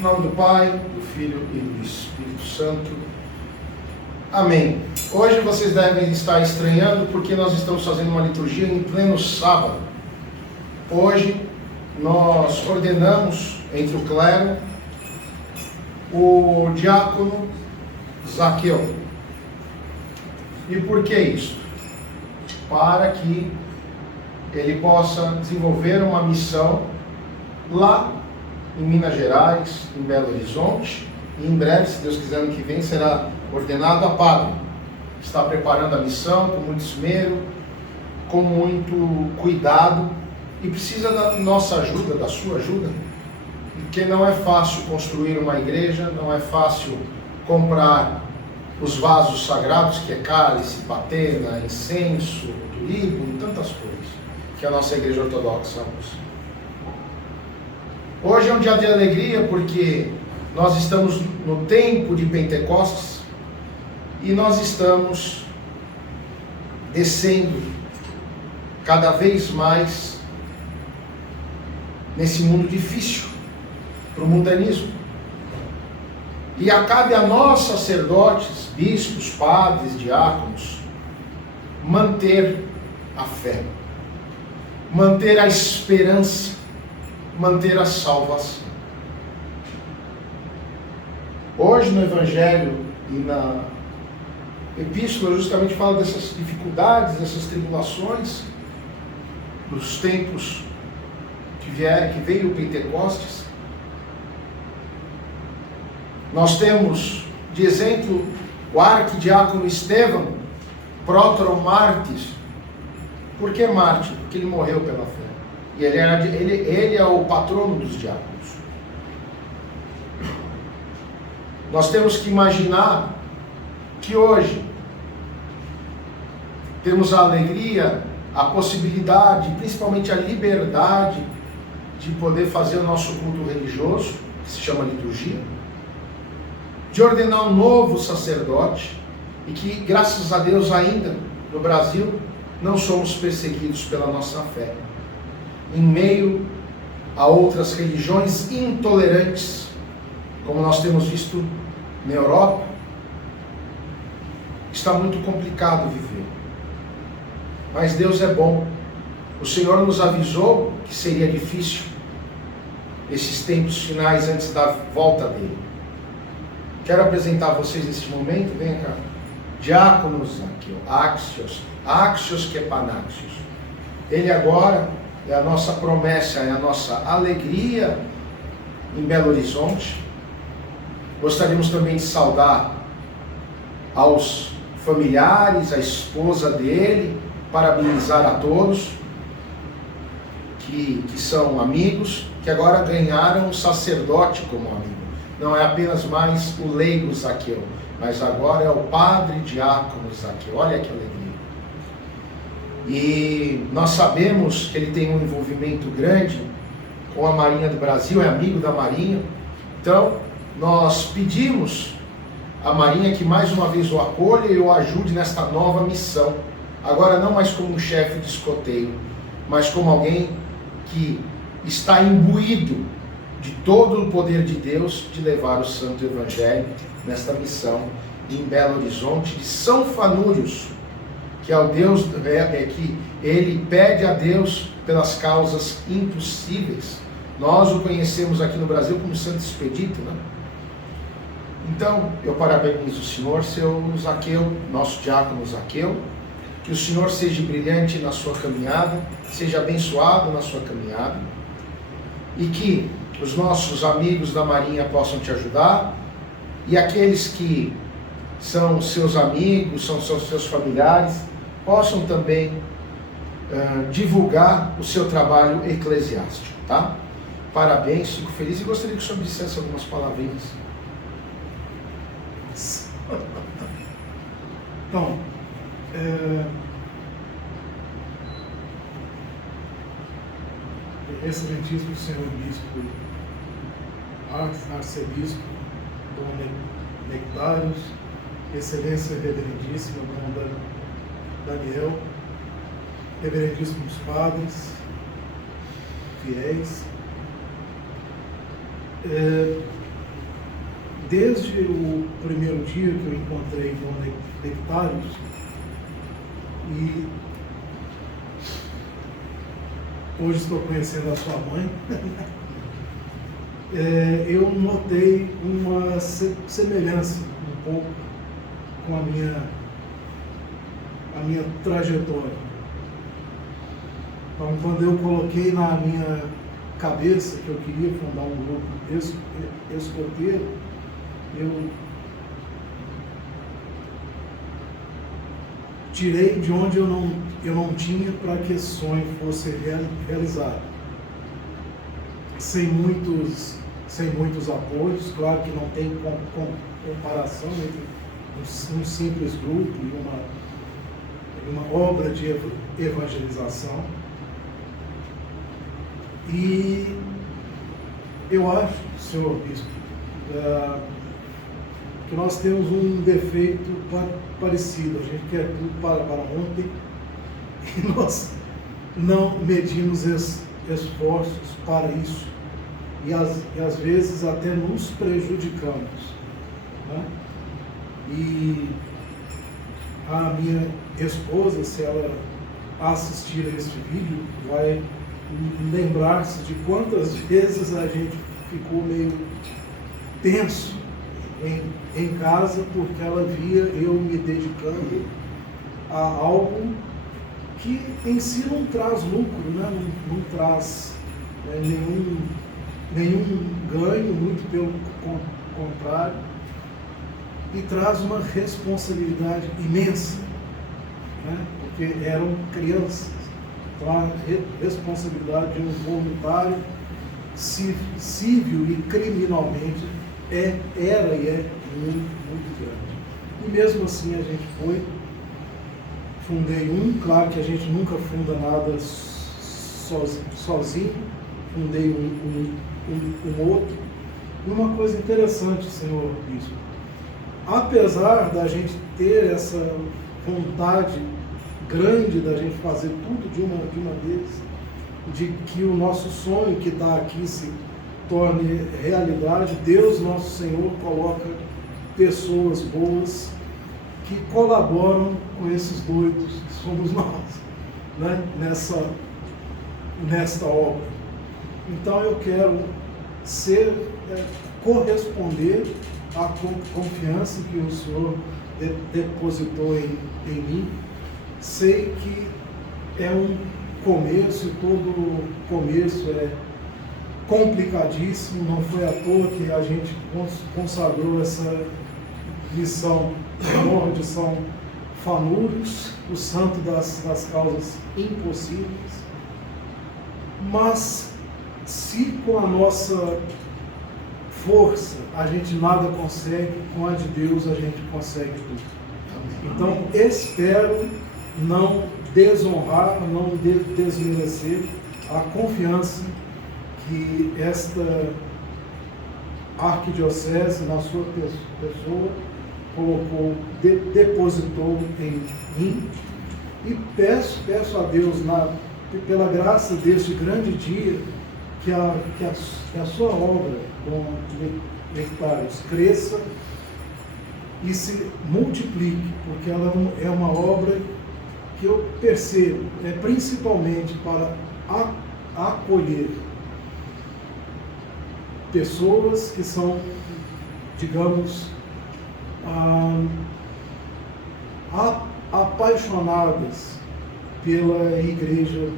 Em nome do Pai, do Filho e do Espírito Santo. Amém. Hoje vocês devem estar estranhando porque nós estamos fazendo uma liturgia em pleno sábado. Hoje nós ordenamos entre o clero o diácono Zaqueu. E por que isso? Para que ele possa desenvolver uma missão lá em Minas Gerais, em Belo Horizonte, e em breve, se Deus quiser, ano que vem, será ordenado a padre. Está preparando a missão com muito esmero, com muito cuidado, e precisa da nossa ajuda, da sua ajuda, porque não é fácil construir uma igreja, não é fácil comprar os vasos sagrados, que é cálice, patena, incenso, tulibo e tantas coisas que a nossa igreja ortodoxa usa. Hoje é um dia de alegria porque nós estamos no tempo de Pentecostes e nós estamos descendo cada vez mais nesse mundo difícil, para o mundanismo. E cabe a nós, sacerdotes, bispos, padres, diáconos, manter a fé, manter a esperança, manter a salvação. Hoje no Evangelho e na Epístola justamente fala dessas dificuldades, dessas tribulações, dos tempos que veio o Pentecostes. Nós temos de exemplo o arquidiácono Estevão, prótoro mártir. Por que mártir? Porque ele morreu pela fé. E ele é o patrono dos diáconos. Nós temos que imaginar que hoje temos a alegria, a possibilidade, principalmente a liberdade de poder fazer o nosso culto religioso, que se chama liturgia, de ordenar um novo sacerdote, e que, graças a Deus, ainda no Brasil, não somos perseguidos pela nossa fé, em meio a outras religiões intolerantes, como nós temos visto na Europa. Está muito complicado viver, mas Deus é bom. O Senhor nos avisou que seria difícil esses tempos finais antes da volta dele. Quero apresentar a vocês nesse momento, venha cá, diáconos aqui, Axios Kepanaxios. Ele agora é a nossa promessa, é a nossa alegria em Belo Horizonte. Gostaríamos também de saudar aos familiares, a esposa dele, parabenizar a todos que são amigos, que agora ganharam um sacerdote como amigo. Não é apenas mais o leigo Zaqueu, mas agora é o padre diácono Zaqueu. Olha que alegria. E nós sabemos que ele tem um envolvimento grande com a Marinha do Brasil, é amigo da Marinha. Então, nós pedimos à Marinha que mais uma vez o acolha e o ajude nesta nova missão. Agora não mais como um chefe de escoteiro, mas como alguém que está imbuído de todo o poder de Deus de levar o Santo Evangelho nesta missão em Belo Horizonte, de São Fanúrios, que é o Deus, que ele pede a Deus pelas causas impossíveis. Nós o conhecemos aqui no Brasil como Santo Expedito, né? Então, eu parabenizo o senhor, seu Zaqueu, nosso diácono Zaqueu, que o senhor seja brilhante na sua caminhada, seja abençoado na sua caminhada, e que os nossos amigos da Marinha possam te ajudar, e aqueles que são seus amigos, são seus familiares, possam também divulgar o seu trabalho eclesiástico, tá? Parabéns, fico feliz e gostaria que o senhor dissesse algumas palavrinhas. Bom, excelentíssimo senhor bispo, arcebispo Dom Nectários, excelência reverendíssima Dom Daniel, reverendíssimos padres, fiéis, desde o primeiro dia que eu encontrei Dom Nectários, e hoje estou conhecendo a sua mãe, eu notei uma semelhança um pouco com a minha trajetória. Então, quando eu coloquei na minha cabeça que eu queria fundar um grupo escoteiro, eu tirei de onde eu não tinha para que esse sonho fosse realizado. Sem muitos apoios, claro que não tem comparação entre um simples grupo e uma obra de evangelização. E eu acho, senhor bispo, que nós temos um defeito parecido. A gente quer tudo para ontem e nós não medimos esforços para isso. E às vezes até nos prejudicamos, né? E a minha esposa, se ela assistir a este vídeo, vai lembrar-se de quantas vezes a gente ficou meio tenso em casa, porque ela via eu me dedicando a algo que em si não traz lucro, né? Não traz nenhum ganho, muito pelo contrário, e traz uma responsabilidade imensa, né? Porque eram crianças. Então a responsabilidade de um voluntário civil e criminalmente era e é muito grande. E mesmo assim a gente fundei claro que a gente nunca funda nada sozinho, fundei um outro. E uma coisa interessante, senhor bispo, apesar da gente ter essa vontade grande da gente fazer tudo de uma vez, de que o nosso sonho que está aqui se torne realidade, Deus, nosso Senhor, coloca pessoas boas que colaboram com esses doidos que somos nós, né? Nesta obra. Então eu quero corresponder à confiança que o Senhor depositou em mim. Sei que é um começo, e todo começo é complicadíssimo, não foi à toa que a gente consagrou essa missão em honra de São Fanúrios, o santo das causas impossíveis. Mas se com a nossa força a gente nada consegue, com a de Deus a gente consegue tudo. Então espero não desonrar, não desmerecer a confiança que esta arquidiocese, na sua pessoa, colocou, depositou em mim, e peço a Deus, pela graça deste grande dia, que a sua obra, Dom Nectários, cresça e se multiplique, porque ela é uma obra que eu percebo, principalmente para acolher pessoas que são, digamos, apaixonadas pela Igreja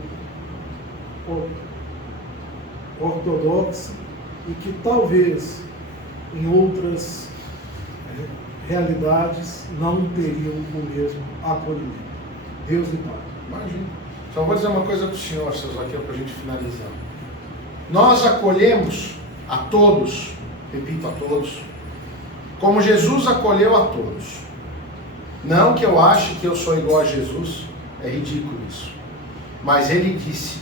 ortodoxa e que talvez em outras realidades não teriam o mesmo acolhimento. Deus lhe pague. Imagina. Só vou dizer uma coisa para o senhor, seu Zaqueu, para a gente finalizar. Nós acolhemos a todos, repito, a todos, como Jesus acolheu a todos. Não que eu ache que eu sou igual a Jesus, é ridículo isso. Mas ele disse: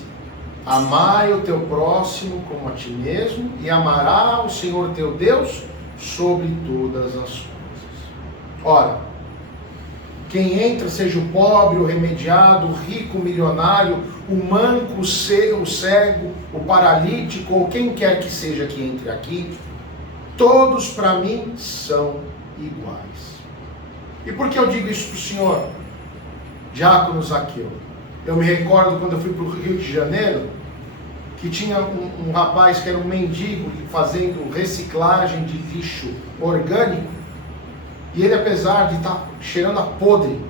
amai o teu próximo como a ti mesmo, e amará o Senhor teu Deus sobre todas as coisas. Ora, quem entra, seja o pobre, o remediado, o rico, o milionário, o manco, o cego, o paralítico, ou quem quer que seja que entre aqui, todos para mim são iguais. E por que eu digo isso para o senhor, diácono Zaqueu? Eu me recordo quando eu fui para o Rio de Janeiro, que tinha um rapaz que era um mendigo fazendo reciclagem de lixo orgânico, e ele, apesar de estar cheirando a podre,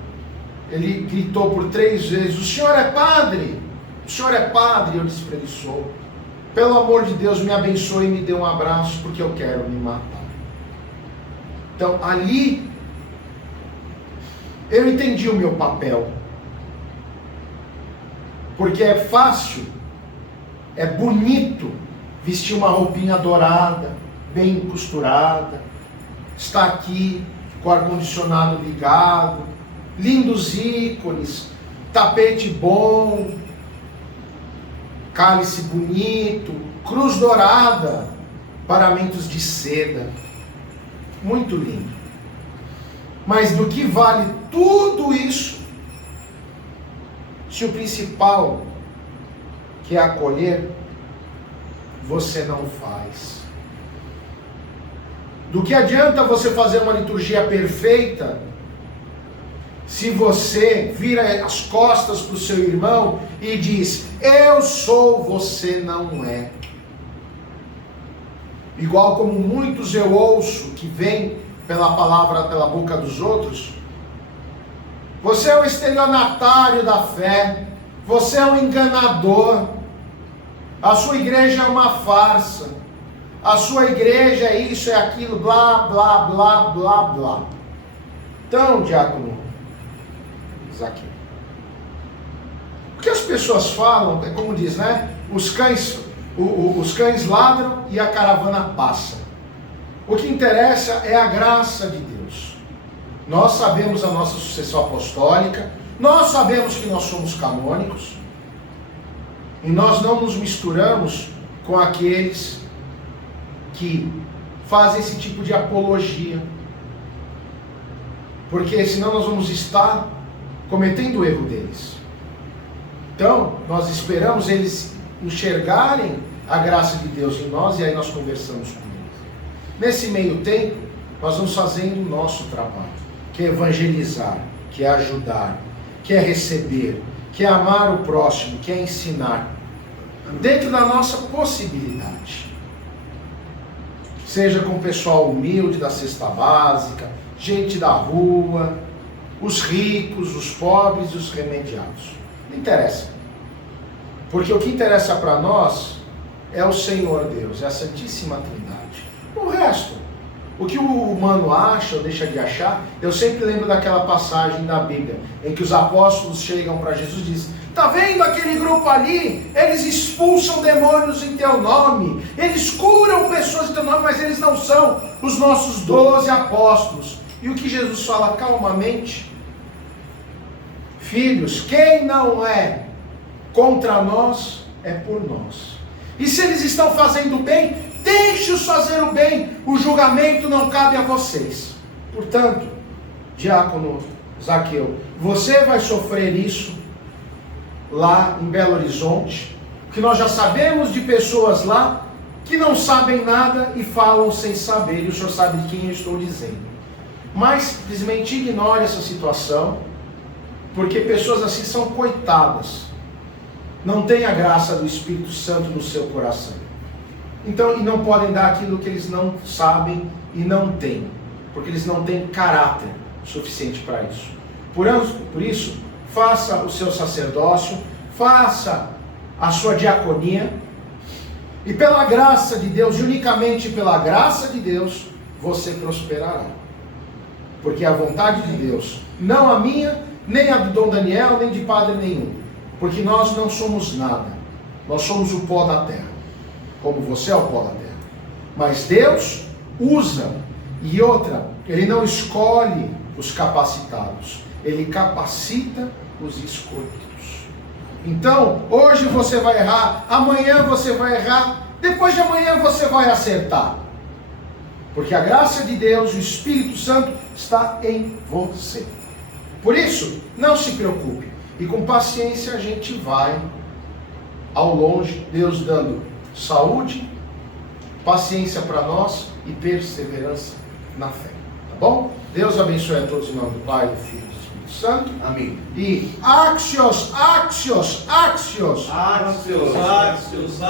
ele gritou por 3 vezes: o senhor é padre? O senhor é padre? Eu disse para ele: sou. Pelo amor de Deus, me abençoe e me dê um abraço, porque eu quero me matar. Então, ali, eu entendi o meu papel. Porque é fácil, é bonito vestir uma roupinha dourada, bem costurada, estar aqui com o ar-condicionado ligado, lindos ícones, tapete bom, cálice bonito, cruz dourada, paramentos de seda, muito lindo. Mas do que vale tudo isso, se o principal, que é acolher, você não faz? Do que adianta você fazer uma liturgia perfeita, se você vira as costas para o seu irmão e diz: eu sou, você não é? Igual como muitos eu ouço que vem pela palavra, pela boca dos outros: você é o estelionatário da fé, você é um enganador, a sua igreja é uma farsa, a sua igreja é isso, é aquilo, blá, blá, blá, blá, blá. Então, diácono Zaqueu, o que as pessoas falam, é como diz, né? Os cães ladram e a caravana passa. O que interessa é a graça de Deus. Nós sabemos a nossa sucessão apostólica, nós sabemos que nós somos canônicos, e nós não nos misturamos com aqueles que fazem esse tipo de apologia, porque senão nós vamos estar cometendo o erro deles. Então, nós esperamos eles enxergarem a graça de Deus em nós, e aí nós conversamos com eles. Nesse meio tempo, nós vamos fazendo o nosso trabalho, que é evangelizar, que é ajudar, que é receber, que é amar o próximo, que é ensinar, dentro da nossa possibilidade. Seja com o pessoal humilde da cesta básica, gente da rua, os ricos, os pobres e os remediados. Não interessa. Porque o que interessa para nós é o Senhor Deus, é a Santíssima Trindade. O resto, o que o humano acha ou deixa de achar, eu sempre lembro daquela passagem da Bíblia, em que os apóstolos chegam para Jesus e dizem: está vendo aquele grupo ali? Eles expulsam demônios em teu nome, eles curam pessoas em teu nome, mas eles não são os nossos 12 apóstolos. E o que Jesus fala calmamente: filhos, quem não é contra nós é por nós. E se eles estão fazendo bem, deixe-os fazer o bem, o julgamento não cabe a vocês. Portanto, diácono Zaqueu, você vai sofrer isso lá em Belo Horizonte, que nós já sabemos de pessoas lá que não sabem nada e falam sem saber, e o senhor sabe de quem eu estou dizendo. Mas simplesmente ignore essa situação, porque pessoas assim são coitadas, não têm a graça do Espírito Santo no seu coração. Então, e não podem dar aquilo que eles não sabem e não têm, porque eles não têm caráter suficiente para isso. Por isso, faça o seu sacerdócio, faça a sua diaconia, e pela graça de Deus, e unicamente pela graça de Deus, você prosperará. Porque é a vontade de Deus, não a minha, nem a do Dom Daniel, nem de padre nenhum. Porque nós não somos nada, nós somos o pó da terra, como você é o pó da terra. Mas Deus usa, e outra, Ele não escolhe os capacitados, Ele capacita os escolhidos. Então, hoje você vai errar, amanhã você vai errar, depois de amanhã você vai acertar. Porque a graça de Deus, o Espírito Santo está em você. Por isso, não se preocupe. E com paciência a gente vai ao longe, Deus dando saúde, paciência para nós e perseverança na fé. Tá bom? Deus abençoe a todos em nome do Pai, do Filho e do Espírito Santo. Amém. E axios, axios, axios. Axios.